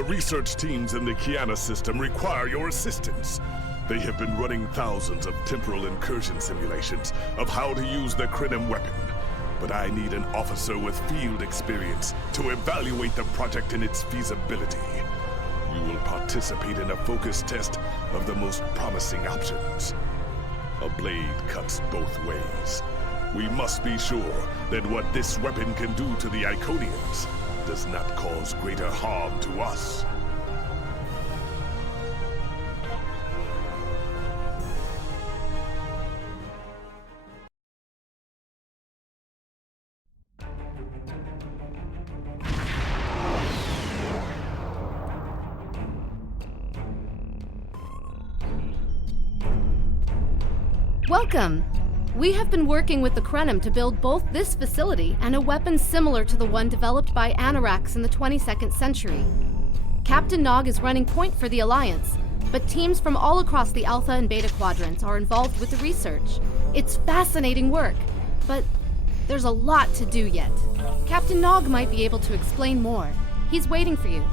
The research teams in the Kiana system require your assistance. They have been running thousands of temporal incursion simulations of how to use the Krenim weapon. But I need an officer with field experience to evaluate the project and its feasibility. You will participate in a focus test of the most promising options. A blade cuts both ways. We must be sure that what this weapon can do to the Iconians does not cause greater harm to us. Welcome! We have been working with the Krenim to build both this facility and a weapon similar to the one developed by Anoraks in the 22nd century. Captain Nog is running point for the Alliance, but teams from all across the Alpha and Beta quadrants are involved with the research. It's fascinating work, but there's a lot to do yet. Captain Nog might be able to explain more. He's waiting for you.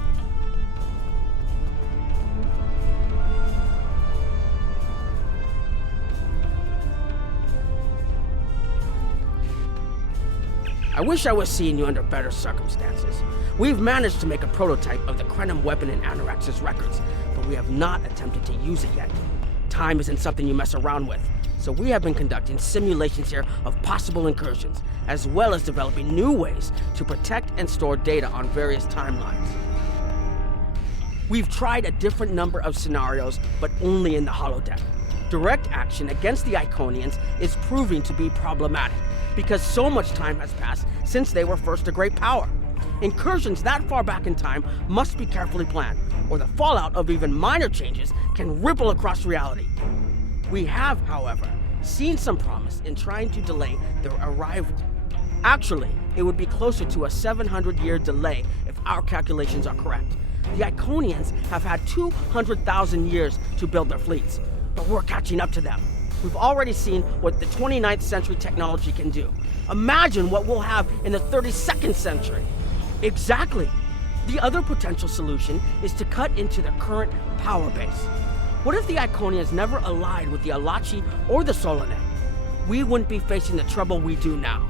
I wish I was seeing you under better circumstances. We've managed to make a prototype of the Krenim weapon in Anorax's records, but we have not attempted to use it yet. Time isn't something you mess around with, so we have been conducting simulations here of possible incursions, as well as developing new ways to protect and store data on various timelines. We've tried a different number of scenarios, but only in the holodeck. Direct action against the Iconians is proving to be problematic, because so much time has passed since they were first a great power. Incursions that far back in time must be carefully planned, or the fallout of even minor changes can ripple across reality. We have, however, seen some promise in trying to delay their arrival. Actually, it would be closer to a 700-year delay if our calculations are correct. The Iconians have had 200,000 years to build their fleets, but we're catching up to them. We've already seen what the 29th century technology can do. Imagine what we'll have in the 32nd century. Exactly. The other potential solution is to cut into the current power base. What if the Iconians never allied with the Alachi or the Solanae? We wouldn't be facing the trouble we do now.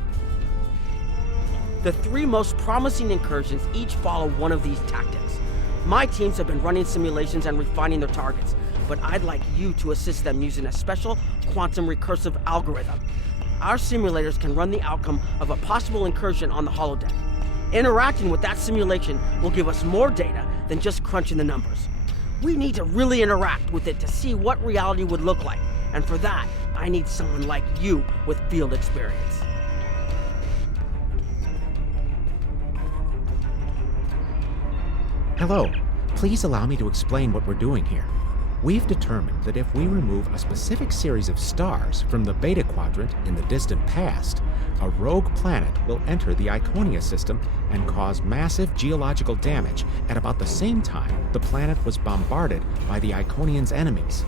The three most promising incursions each follow one of these tactics. My teams have been running simulations and refining their targets, but I'd like you to assist them using a special quantum recursive algorithm. Our simulators can run the outcome of a possible incursion on the holodeck. Interacting with that simulation will give us more data than just crunching the numbers. We need to really interact with it to see what reality would look like, and for that, I need someone like you with field experience. Hello. Please allow me to explain what we're doing here. We've determined that if we remove a specific series of stars from the Beta Quadrant in the distant past, a rogue planet will enter the Iconia system and cause massive geological damage at about the same time the planet was bombarded by the Iconians' enemies.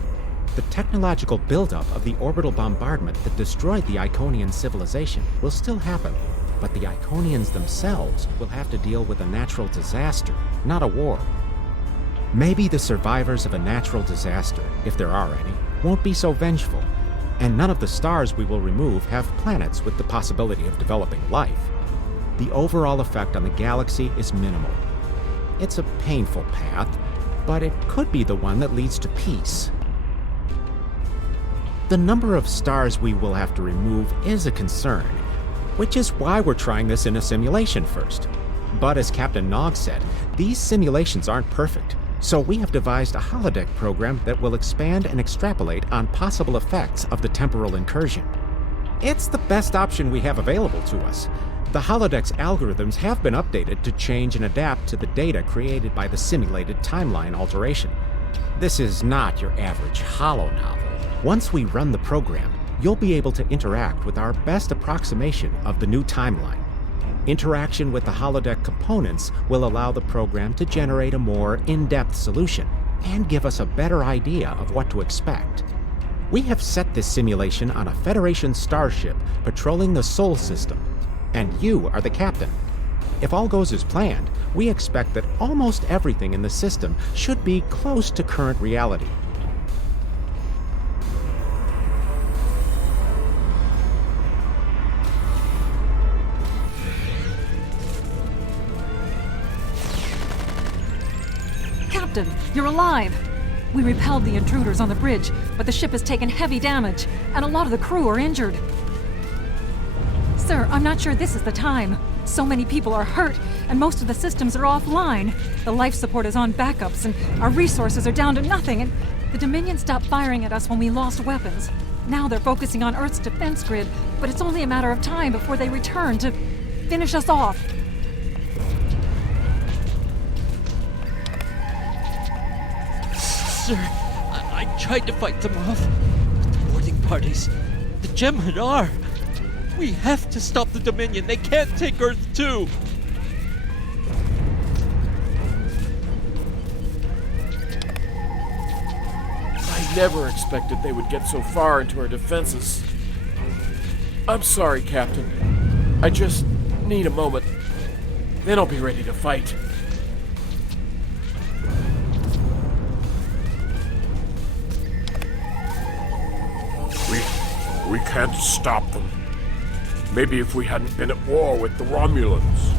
The technological buildup of the orbital bombardment that destroyed the Iconian civilization will still happen, but the Iconians themselves will have to deal with a natural disaster, not a war. Maybe the survivors of a natural disaster, if there are any, won't be so vengeful, and none of the stars we will remove have planets with the possibility of developing life. The overall effect on the galaxy is minimal. It's a painful path, but it could be the one that leads to peace. The number of stars we will have to remove is a concern, which is why we're trying this in a simulation first. But as Captain Nog said, these simulations aren't perfect. So we have devised a holodeck program that will expand and extrapolate on possible effects of the temporal incursion. It's the best option we have available to us. The holodeck's algorithms have been updated to change and adapt to the data created by the simulated timeline alteration. This is not your average holo novel. Once we run the program, you'll be able to interact with our best approximation of the new timeline. Interaction with the holodeck components will allow the program to generate a more in-depth solution and give us a better idea of what to expect. We have set this simulation on a Federation starship patrolling the Sol system, and you are the captain. If all goes as planned, we expect that almost everything in the system should be close to current reality. Captain, you're alive! We repelled the intruders on the bridge, but the ship has taken heavy damage, and a lot of the crew are injured. Sir, I'm not sure this is the time. So many people are hurt, and most of the systems are offline. The life support is on backups, and our resources are down to nothing, and the Dominion stopped firing at us when we lost weapons. Now they're focusing on Earth's defense grid, but it's only a matter of time before they return to finish us off. Sir, I tried to fight them off, but the boarding parties, the Jem'Hadar, we have to stop the Dominion. They can't take Earth too. I never expected they would get so far into our defenses. I'm sorry, Captain. I just need a moment. Then I'll be ready to fight. We can't stop them. Maybe if we hadn't been at war with the Romulans.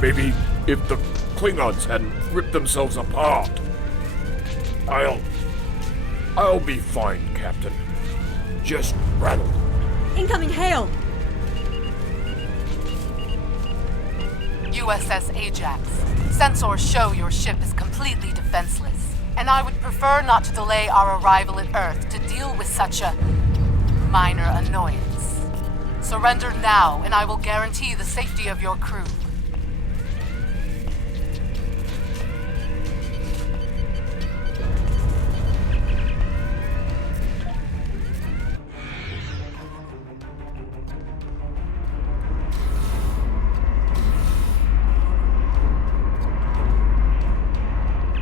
Maybe if the Klingons hadn't ripped themselves apart. I'll be fine, Captain. Just rattle. Incoming hail! USS Ajax. Sensors show your ship is completely defenseless, and I would prefer not to delay our arrival at Earth to deal with such a minor annoyance. Surrender now, and I will guarantee the safety of your crew.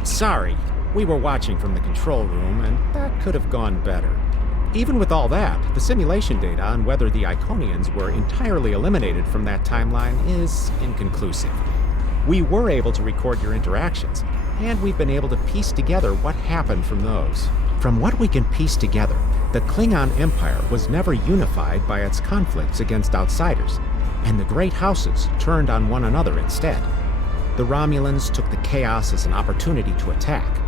Sorry, we were watching from the control room, and that could have gone better. Even with all that, the simulation data on whether the Iconians were entirely eliminated from that timeline is inconclusive. We were able to record your interactions, and we've been able to piece together what happened from those. From what we can piece together, the Klingon Empire was never unified by its conflicts against outsiders, and the great houses turned on one another instead. The Romulans took the chaos as an opportunity to attack.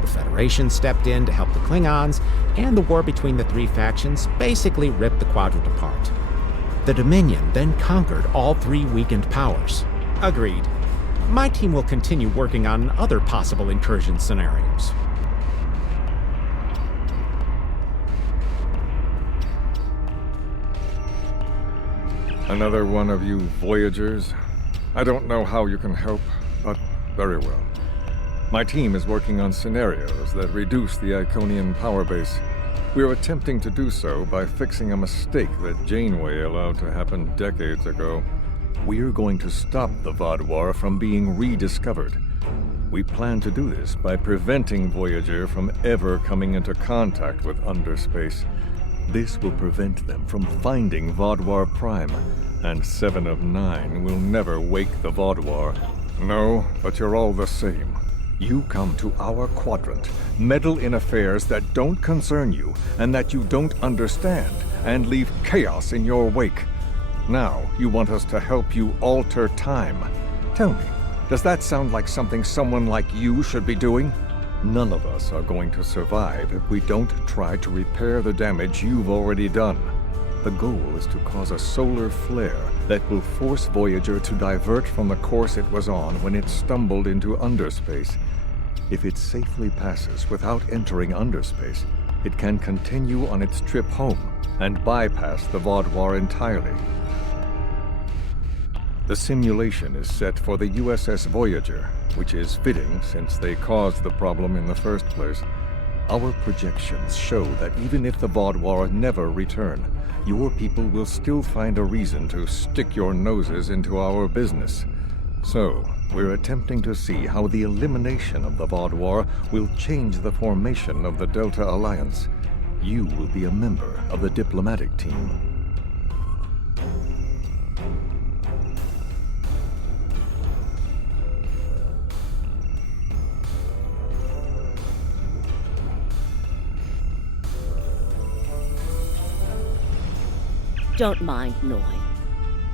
The Federation stepped in to help the Klingons, and the war between the three factions basically ripped the quadrant apart. The Dominion then conquered all three weakened powers. Agreed. My team will continue working on other possible incursion scenarios. Another one of you Voyagers? I don't know how you can help, but very well. My team is working on scenarios that reduce the Iconian power base. We're attempting to do so by fixing a mistake that Janeway allowed to happen decades ago. We're going to stop the Vaadwaur from being rediscovered. We plan to do this by preventing Voyager from ever coming into contact with underspace. This will prevent them from finding Vaadwaur Prime, and 7 of 9 will never wake the Vaadwaur. No, but you're all the same. You come to our quadrant, meddle in affairs that don't concern you and that you don't understand, and leave chaos in your wake. Now, you want us to help you alter time. Tell me, does that sound like something someone like you should be doing? None of us are going to survive if we don't try to repair the damage you've already done. The goal is to cause a solar flare that will force Voyager to divert from the course it was on when it stumbled into underspace. If it safely passes without entering underspace, it can continue on its trip home and bypass the Vaadwaur entirely. The simulation is set for the USS Voyager, which is fitting since they caused the problem in the first place. Our projections show that even if the Vaadwaur never return, your people will still find a reason to stick your noses into our business. So, we're attempting to see how the elimination of the Vaadwaur will change the formation of the Delta Alliance. You will be a member of the diplomatic team. Don't mind Noi.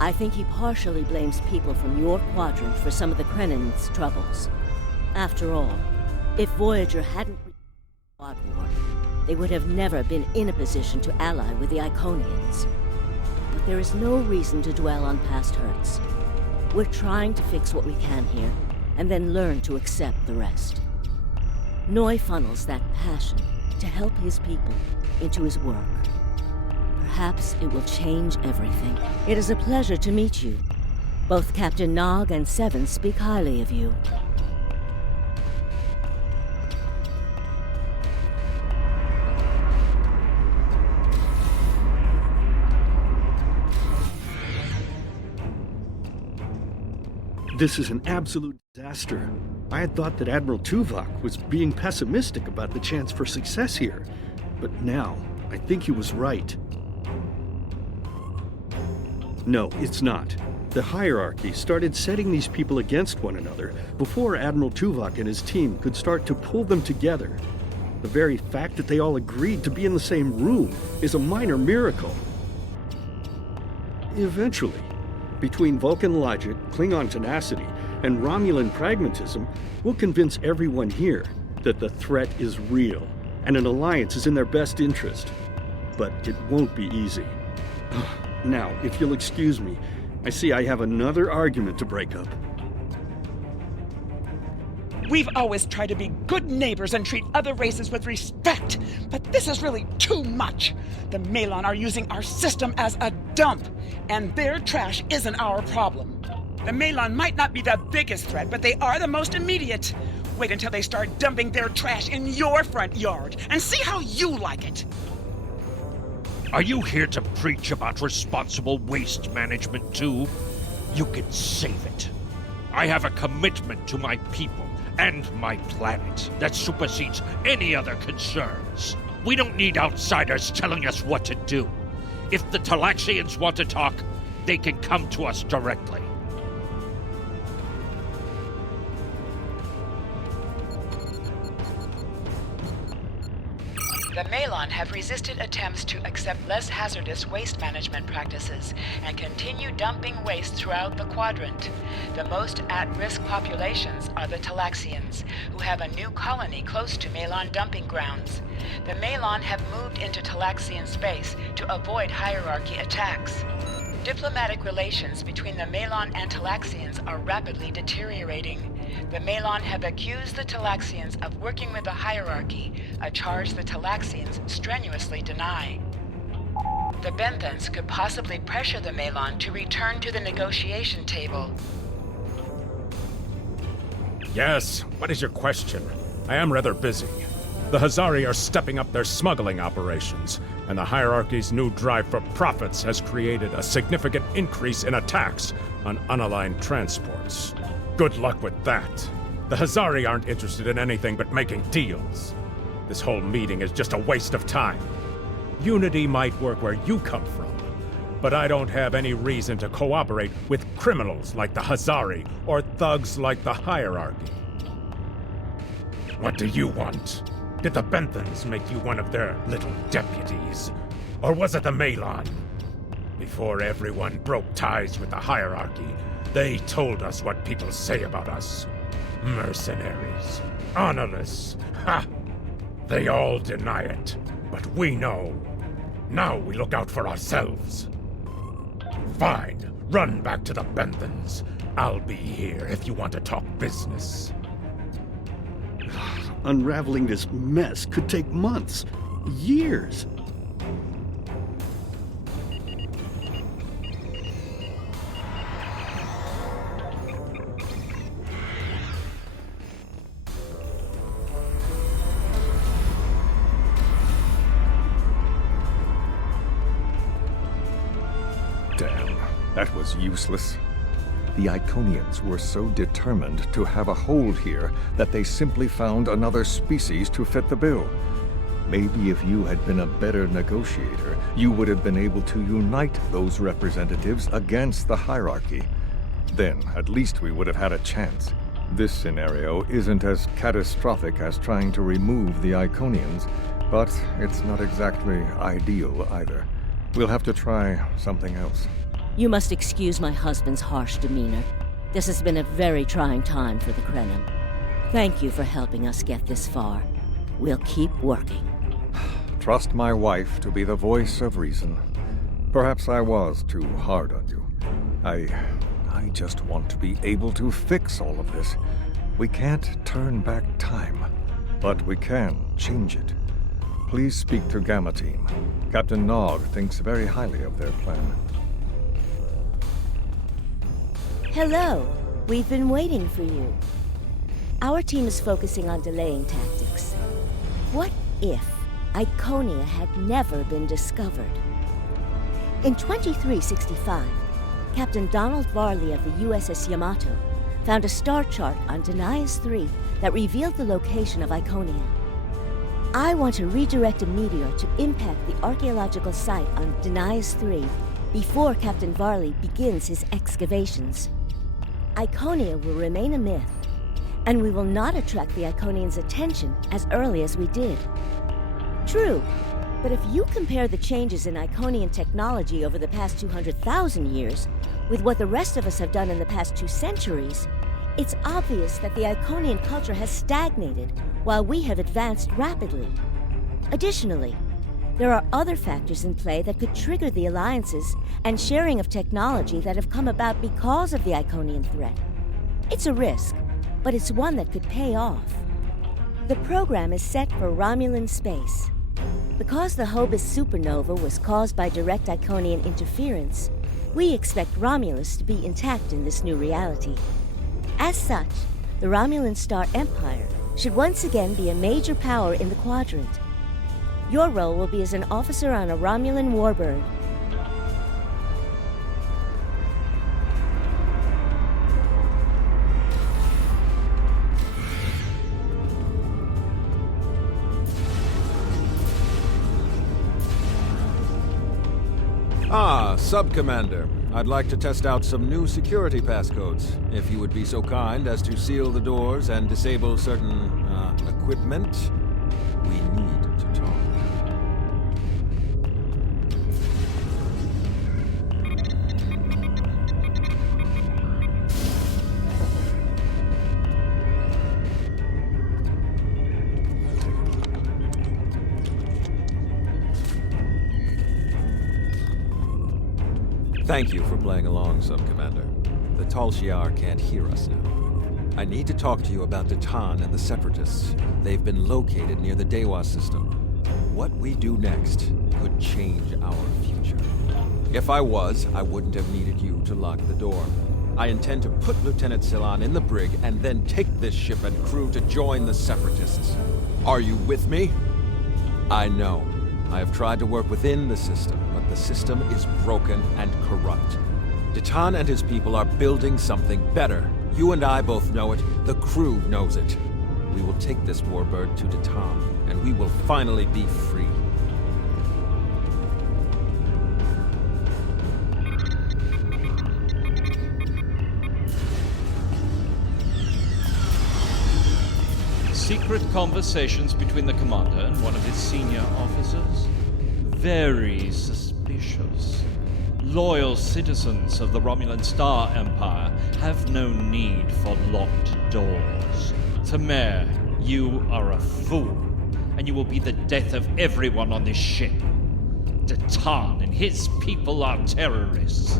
I think he partially blames people from your quadrant for some of the Krennin's troubles. After all, if Voyager hadn't reached the Quad War, they would have never been in a position to ally with the Iconians. But there is no reason to dwell on past hurts. We're trying to fix what we can here, and then learn to accept the rest. Noi funnels that passion to help his people into his work. Perhaps it will change everything. It is a pleasure to meet you. Both Captain Nog and Seven speak highly of you. This is an absolute disaster. I had thought that Admiral Tuvok was being pessimistic about the chance for success here. But now, I think he was right. No, it's not. The hierarchy started setting these people against one another before Admiral Tuvok and his team could start to pull them together. The very fact that they all agreed to be in the same room is a minor miracle. Eventually, between Vulcan logic, Klingon tenacity, and Romulan pragmatism, we'll convince everyone here that the threat is real and an alliance is in their best interest. But it won't be easy. Now, if you'll excuse me, I see I have another argument to break up. We've always tried to be good neighbors and treat other races with respect, but this is really too much. The Malon are using our system as a dump, and their trash isn't our problem. The Malon might not be the biggest threat, but they are the most immediate. Wait until they start dumping their trash in your front yard, and see how you like it. Are you here to preach about responsible waste management too? You can save it. I have a commitment to my people and my planet that supersedes any other concerns. We don't need outsiders telling us what to do. If the Talaxians want to talk, they can come to us directly. The Malon have resisted attempts to accept less hazardous waste management practices and continue dumping waste throughout the quadrant. The most at-risk populations are the Talaxians, who have a new colony close to Malon dumping grounds. The Malon have moved into Talaxian space to avoid hierarchy attacks. Diplomatic relations between the Malon and Talaxians are rapidly deteriorating. The Malon have accused the Talaxians of working with the hierarchy, a charge the Talaxians strenuously deny. The Benthans could possibly pressure the Malon to return to the negotiation table. Yes, what is your question? I am rather busy. The Hazari are stepping up their smuggling operations, and the hierarchy's new drive for profits has created a significant increase in attacks on unaligned transports. Good luck with that. The Hazari aren't interested in anything but making deals. This whole meeting is just a waste of time. Unity might work where you come from, but I don't have any reason to cooperate with criminals like the Hazari or thugs like the hierarchy. What do you want? Did the Benthans make you one of their little deputies? Or was it the Malon? Before everyone broke ties with the hierarchy, they told us what people say about us. Mercenaries. Honorless. Ha! They all deny it, but we know. Now we look out for ourselves. Fine. Run back to the Benthans. I'll be here if you want to talk business. Unraveling this mess could take months, years. Damn, that was useless. The Iconians were so determined to have a hold here that they simply found another species to fit the bill. Maybe if you had been a better negotiator, you would have been able to unite those representatives against the hierarchy. Then, at least we would have had a chance. This scenario isn't as catastrophic as trying to remove the Iconians, but it's not exactly ideal either. We'll have to try something else. You must excuse my husband's harsh demeanor. This has been a very trying time for the Krenim. Thank you for helping us get this far. We'll keep working. Trust my wife to be the voice of reason. Perhaps I was too hard on you. I just want to be able to fix all of this. We can't turn back time, but we can change it. Please speak to Gamma Team. Captain Nog thinks very highly of their plan. Hello. We've been waiting for you. Our team is focusing on delaying tactics. What if Iconia had never been discovered? In 2365, Captain Donald Varley of the USS Yamato found a star chart on Denias 3 that revealed the location of Iconia. I want to redirect a meteor to impact the archaeological site on Denias 3 before Captain Varley begins his excavations. Iconia will remain a myth, and we will not attract the Iconians' attention as early as we did. True, but if you compare the changes in Iconian technology over the past 200,000 years with what the rest of us have done in the past 2 centuries, it's obvious that the Iconian culture has stagnated while we have advanced rapidly. Additionally, there are other factors in play that could trigger the alliances and sharing of technology that have come about because of the Iconian threat. It's a risk, but it's one that could pay off. The program is set for Romulan space. Because the Hobus supernova was caused by direct Iconian interference, we expect Romulus to be intact in this new reality. As such, the Romulan Star Empire should once again be a major power in the quadrant. Your role will be as an officer on a Romulan warbird. Ah, Sub-Commander. I'd like to test out some new security passcodes, if you would be so kind as to seal the doors and disable certain, equipment. We need to talk. Thank you for playing along, Sub-Commander. The Tal Shiar can't hear us now. I need to talk to you about Datan and the Separatists. They've been located near the Dewa system. What we do next could change our future. If I was, I wouldn't have needed you to lock the door. I intend to put Lieutenant Silan in the brig and then take this ship and crew to join the Separatists. Are you with me? I know. I have tried to work within the system, but the system is broken and corrupt. Datan and his people are building something better. You and I both know it. The crew knows it. We will take this warbird to Datan, and we will finally be free. Secret conversations between the commander and one of his senior officers? Very suspicious. Loyal citizens of the Romulan Star Empire have no need for locked doors. Tamer, you are a fool, and you will be the death of everyone on this ship. Datan and his people are terrorists.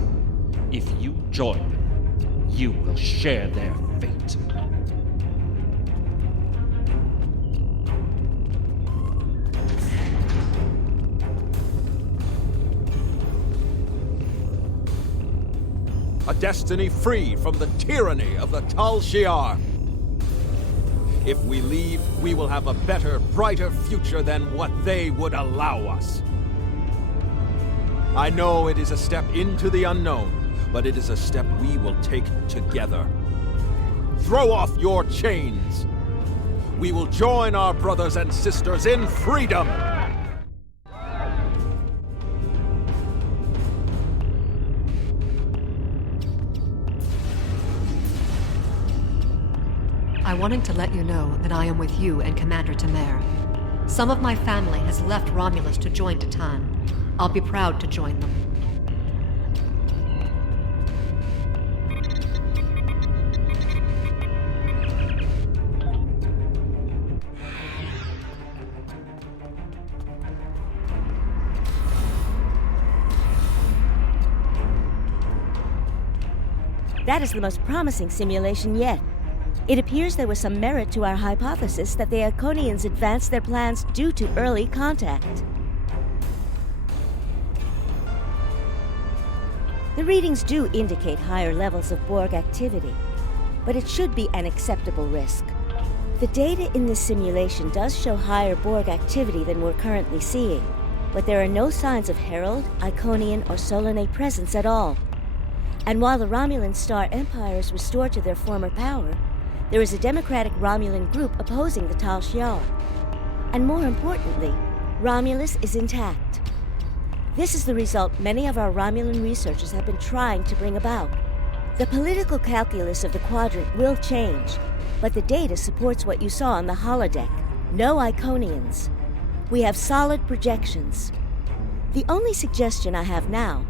If you join them, you will share their fate. A destiny free from the tyranny of the Tal Shiar. If we leave, we will have a better, brighter future than what they would allow us. I know it is a step into the unknown, but it is a step we will take together. Throw off your chains. We will join our brothers and sisters in freedom. I wanted to let you know that I am with you and Commander Tamer. Some of my family has left Romulus to join Datan. I'll be proud to join them. That is the most promising simulation yet. It appears there was some merit to our hypothesis that the Iconians advanced their plans due to early contact. The readings do indicate higher levels of Borg activity, but it should be an acceptable risk. The data in this simulation does show higher Borg activity than we're currently seeing, but there are no signs of Herald, Iconian, or Solanae presence at all. And while the Romulan Star Empire is restored to their former power, there is a democratic Romulan group opposing the Tal Shiar. And more importantly, Romulus is intact. This is the result many of our Romulan researchers have been trying to bring about. The political calculus of the Quadrant will change, but the data supports what you saw on the holodeck. No Iconians. We have solid projections. The only suggestion I have now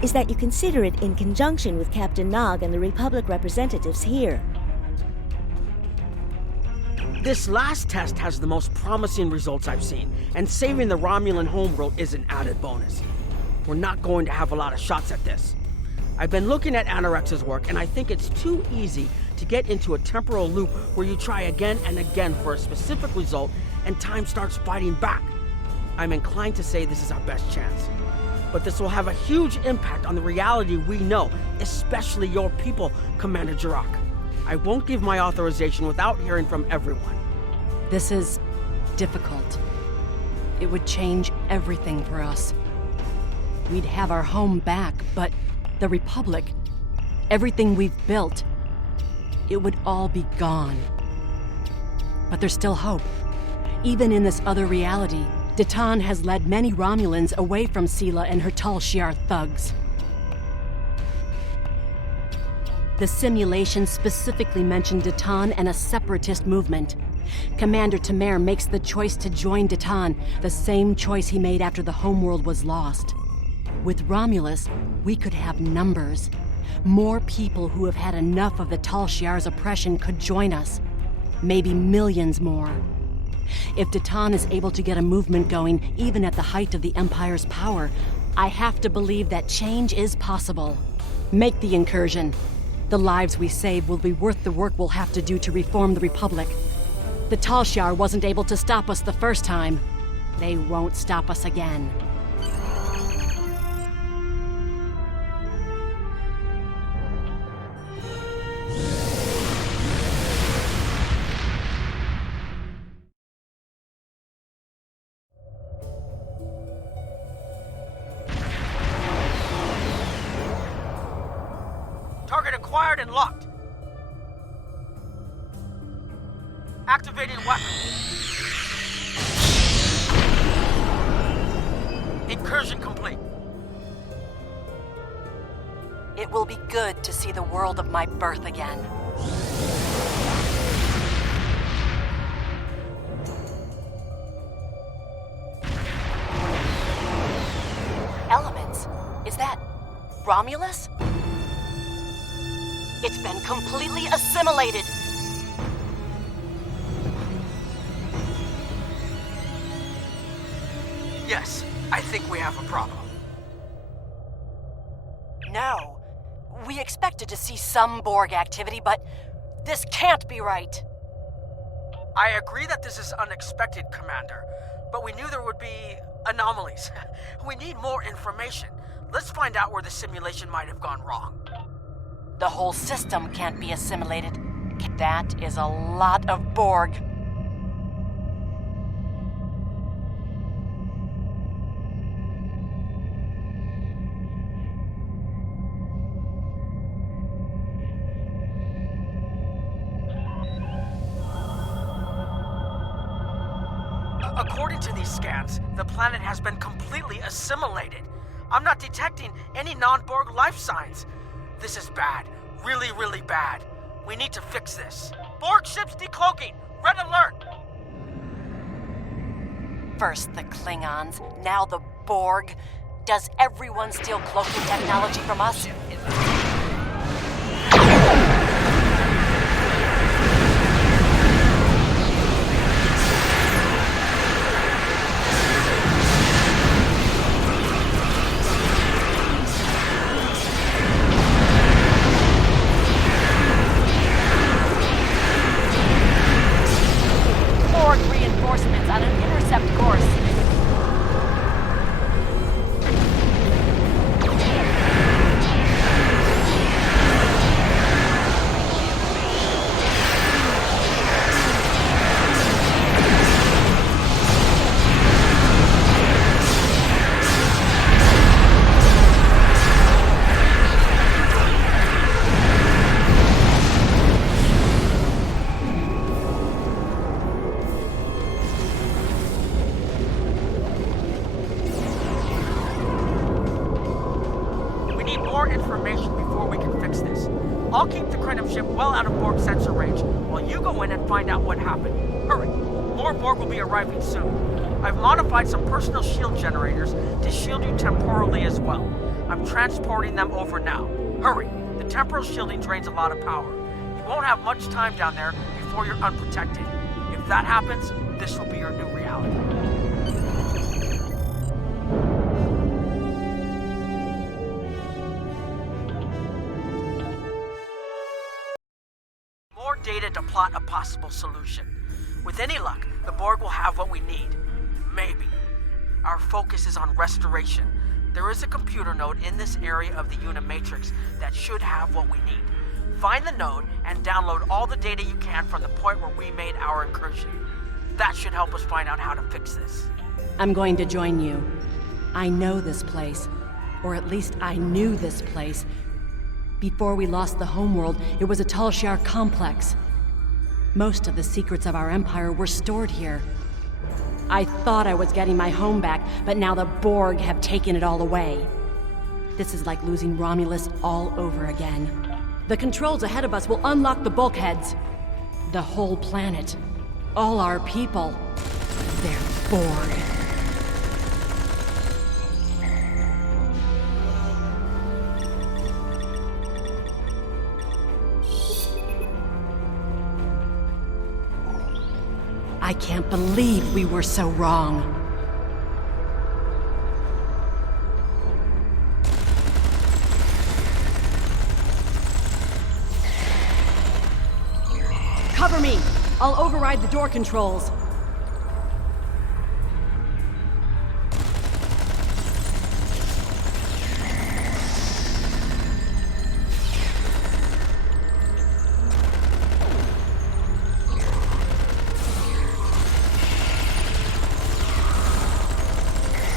is that you consider it in conjunction with Captain Nog and the Republic representatives here. This last test has the most promising results I've seen, and saving the Romulan homeworld is an added bonus. We're not going to have a lot of shots at this. I've been looking at Anorex's work, and I think it's too easy to get into a temporal loop where you try again and again for a specific result, and time starts fighting back. I'm inclined to say this is our best chance. But this will have a huge impact on the reality we know, especially your people, Commander Jarok. I won't give my authorization without hearing from everyone. This is difficult. It would change everything for us. We'd have our home back, but the Republic, everything we've built, it would all be gone. But there's still hope. Even in this other reality, Datan has led many Romulans away from Sela and her Tal Shiar thugs. The simulation specifically mentioned Datan and a separatist movement. Commander Tamer makes the choice to join Datan, the same choice he made after the homeworld was lost. With Romulus, we could have numbers. More people who have had enough of the Tal Shiar's oppression could join us. Maybe millions more. If Datan is able to get a movement going, even at the height of the Empire's power, I have to believe that change is possible. Make the incursion. The lives we save will be worth the work we'll have to do to reform the Republic. The Tal Shiar wasn't able to stop us the first time. They won't stop us again. Target acquired and locked. Activating weapon. Incursion complete. It will be good to see the world of my birth again. Elements? Is that Romulus? It's been completely assimilated. Yes, I think we have a problem. No. We expected to see some Borg activity, but this can't be right. I agree that this is unexpected, Commander, but we knew there would be anomalies. We need more information. Let's find out where the simulation might have gone wrong. The whole system can't be assimilated. That is a lot of Borg. According to these scans, the planet has been completely assimilated. I'm not detecting any non-Borg life signs. This is bad. Really, really bad. We need to fix this. Borg ships decloaking! Red alert! First the Klingons, now the Borg. Does everyone steal cloaking technology from us? Borg reinforcements on an intercept course. We need more information before we can fix this. I'll keep the Krenim ship well out of Borg sensor range while you go in and find out what happened. Hurry! More Borg will be arriving soon. I've modified some personal shield generators to shield you temporally as well. I'm transporting them over now. Hurry! The temporal shielding drains a lot of power. You won't have much time down there before you're unprotected. If that happens, this will be your new reality. More data to plot a possible solution. With any luck, the Borg will have what we need. Maybe. Our focus is on restoration. There is a computer node in this area of the Unimatrix that should have what we need. Find the node and download all the data you can from the point where we made our incursion. That should help us find out how to fix this. I'm going to join you. I know this place. Or at least I knew this place. Before we lost the homeworld, it was a Tal Shiar complex. Most of the secrets of our empire were stored here. I thought I was getting my home back, but now the Borg have taken it all away. This is like losing Romulus all over again. The controls ahead of us will unlock the bulkheads. The whole planet. All our people. They're Borg. I can't believe we were so wrong. Cover me! I'll override the door controls.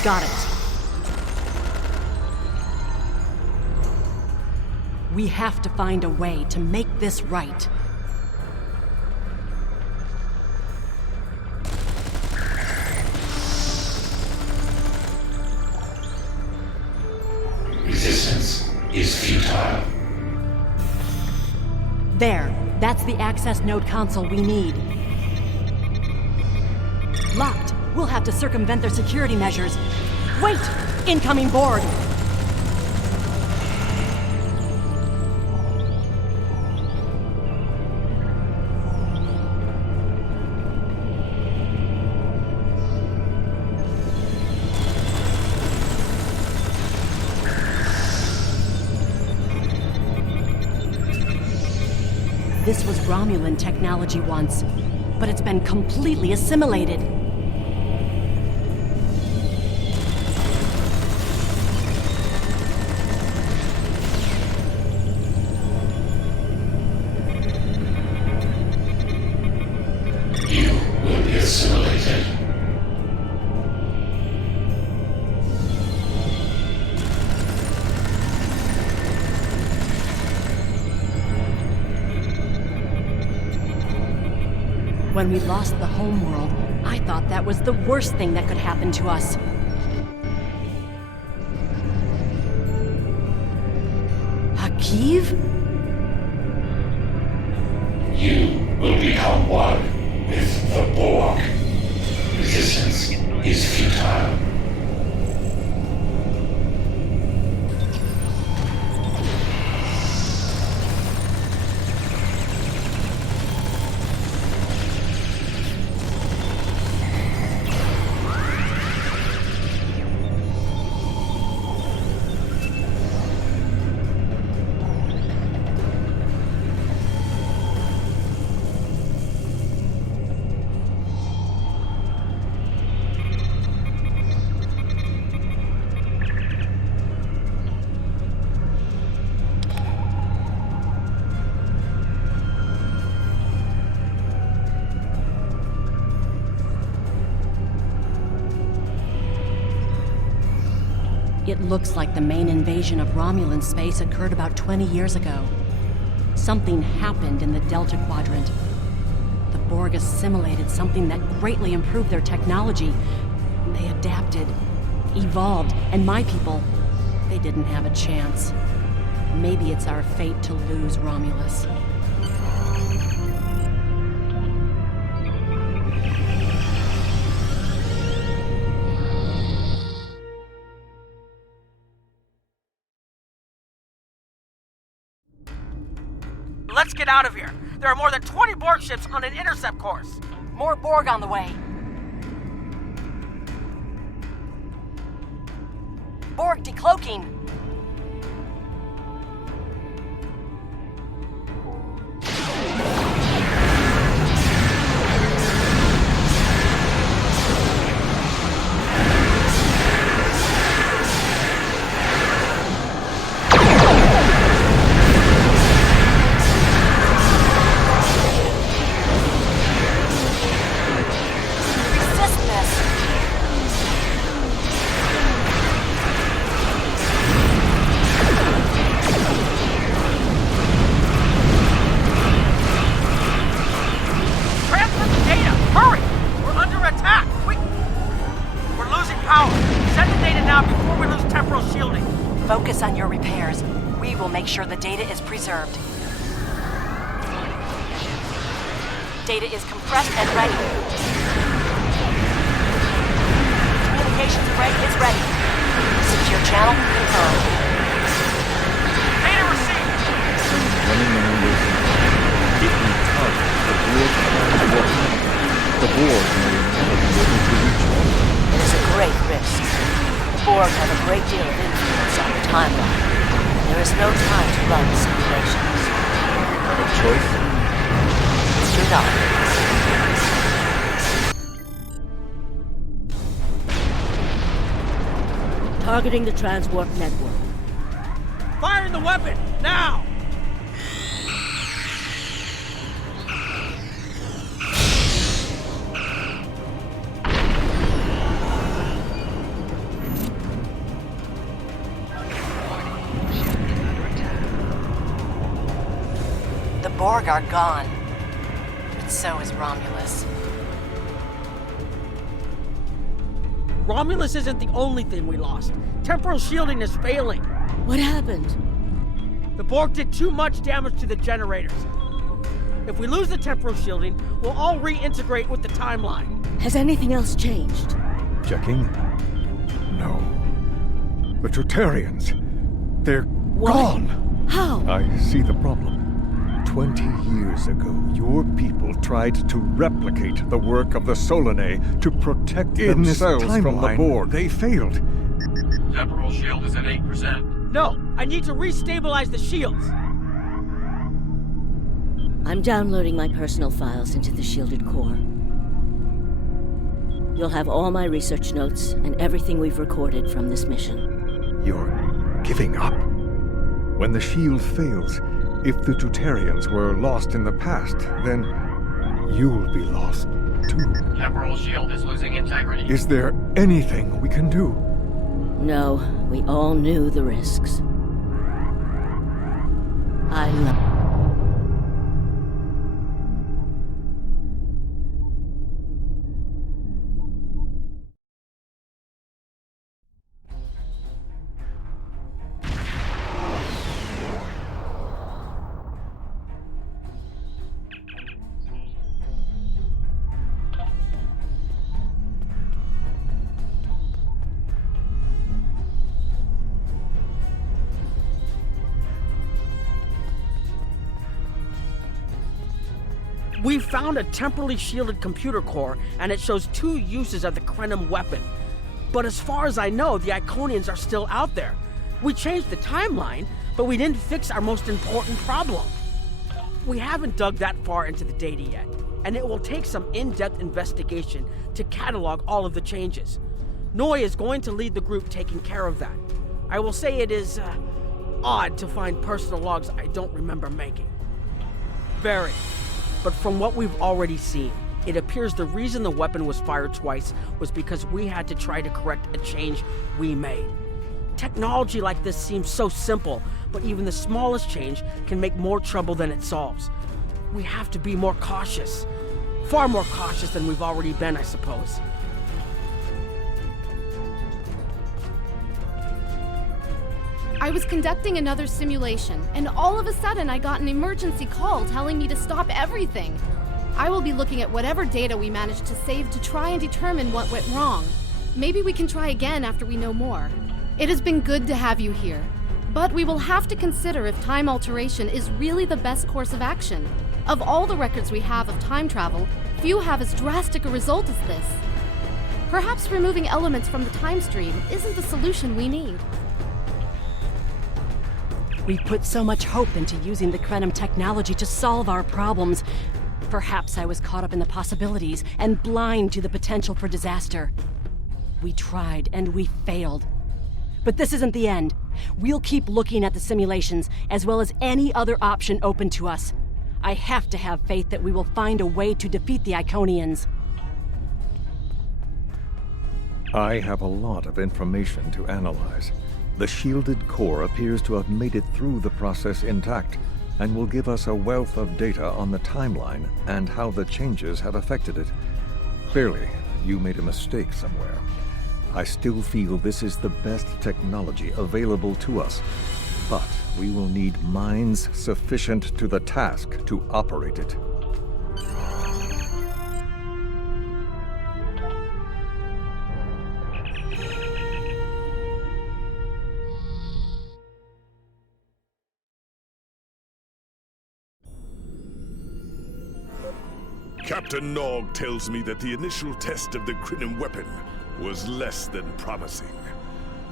Got it. We have to find a way to make this right. Resistance is futile. There. That's the access node console we need. Locked. We'll have to circumvent their security measures. Wait! Incoming Borg! This was Romulan technology once, but it's been completely assimilated. When we lost the homeworld, I thought that was the worst thing that could happen to us. Hakiv? You will become one with the Borg. Resistance is futile. It looks like the main invasion of Romulan space occurred about 20 years ago. Something happened in the Delta Quadrant. The Borg assimilated something that greatly improved their technology. They adapted, evolved, and my people, they didn't have a chance. Maybe it's our fate to lose Romulus. Let's get out of here. There are more than 20 Borg ships on an intercept course. More Borg on the way. Borg decloaking. Focus on your repairs. We will make sure the data is preserved. Data is compressed and ready. Communications array is ready. Secure channel confirmed. Data received! The Borg may never be able to reach them. It is a great risk. The Borg have a great deal of influence on the timeline. There is no time to run simulations. The choice is to die. Targeting the transwarp network. Firing the weapon, now! The Borg are gone, but so is Romulus. Romulus isn't the only thing we lost. Temporal shielding is failing. What happened? The Borg did too much damage to the generators. If we lose the temporal shielding, we'll all reintegrate with the timeline. Has anything else changed? Checking? No. The Tutarians. They're gone! How? I see the problem. 20 years ago, your people tried to replicate the work of the Solanae to protect themselves from the Borg. They failed. Temporal shield is at 8%. No, I need to restabilize the shields. I'm downloading my personal files into the shielded core. You'll have all my research notes and everything we've recorded from this mission. You're giving up? When the shield fails, if the Tutarians were lost in the past, then you'll be lost too. Temporal shield is losing integrity. Is there anything we can do? No, we all knew the risks. I love... We found a temporally shielded computer core, and it shows 2 uses of the Krenim weapon. But as far as I know, the Iconians are still out there. We changed the timeline, but we didn't fix our most important problem. We haven't dug that far into the data yet, and it will take some in-depth investigation to catalog all of the changes. Noi is going to lead the group taking care of that. I will say it is, odd to find personal logs I don't remember making. Very. But from what we've already seen, it appears the reason the weapon was fired twice was because we had to try to correct a change we made. Technology like this seems so simple, but even the smallest change can make more trouble than it solves. We have to be more cautious. Far more cautious than we've already been, I suppose. I was conducting another simulation, and all of a sudden I got an emergency call telling me to stop everything. I will be looking at whatever data we managed to save to try and determine what went wrong. Maybe we can try again after we know more. It has been good to have you here, but we will have to consider if time alteration is really the best course of action. Of all the records we have of time travel, few have as drastic a result as this. Perhaps removing elements from the time stream isn't the solution we need. We put so much hope into using the Krenim technology to solve our problems. Perhaps I was caught up in the possibilities and blind to the potential for disaster. We tried and we failed. But this isn't the end. We'll keep looking at the simulations as well as any other option open to us. I have to have faith that we will find a way to defeat the Iconians. I have a lot of information to analyze. The shielded core appears to have made it through the process intact, and will give us a wealth of data on the timeline and how the changes have affected it. Clearly, you made a mistake somewhere. I still feel this is the best technology available to us, but we will need minds sufficient to the task to operate it. Captain Nog tells me that the initial test of the Krenim weapon was less than promising.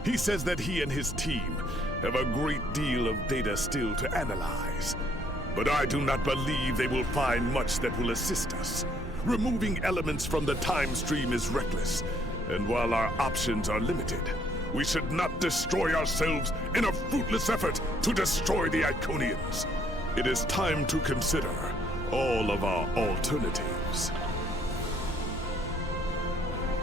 He says that he and his team have a great deal of data still to analyze. But I do not believe they will find much that will assist us. Removing elements from the time stream is reckless, and while our options are limited, we should not destroy ourselves in a fruitless effort to destroy the Iconians. It is time to consider all of our alternatives.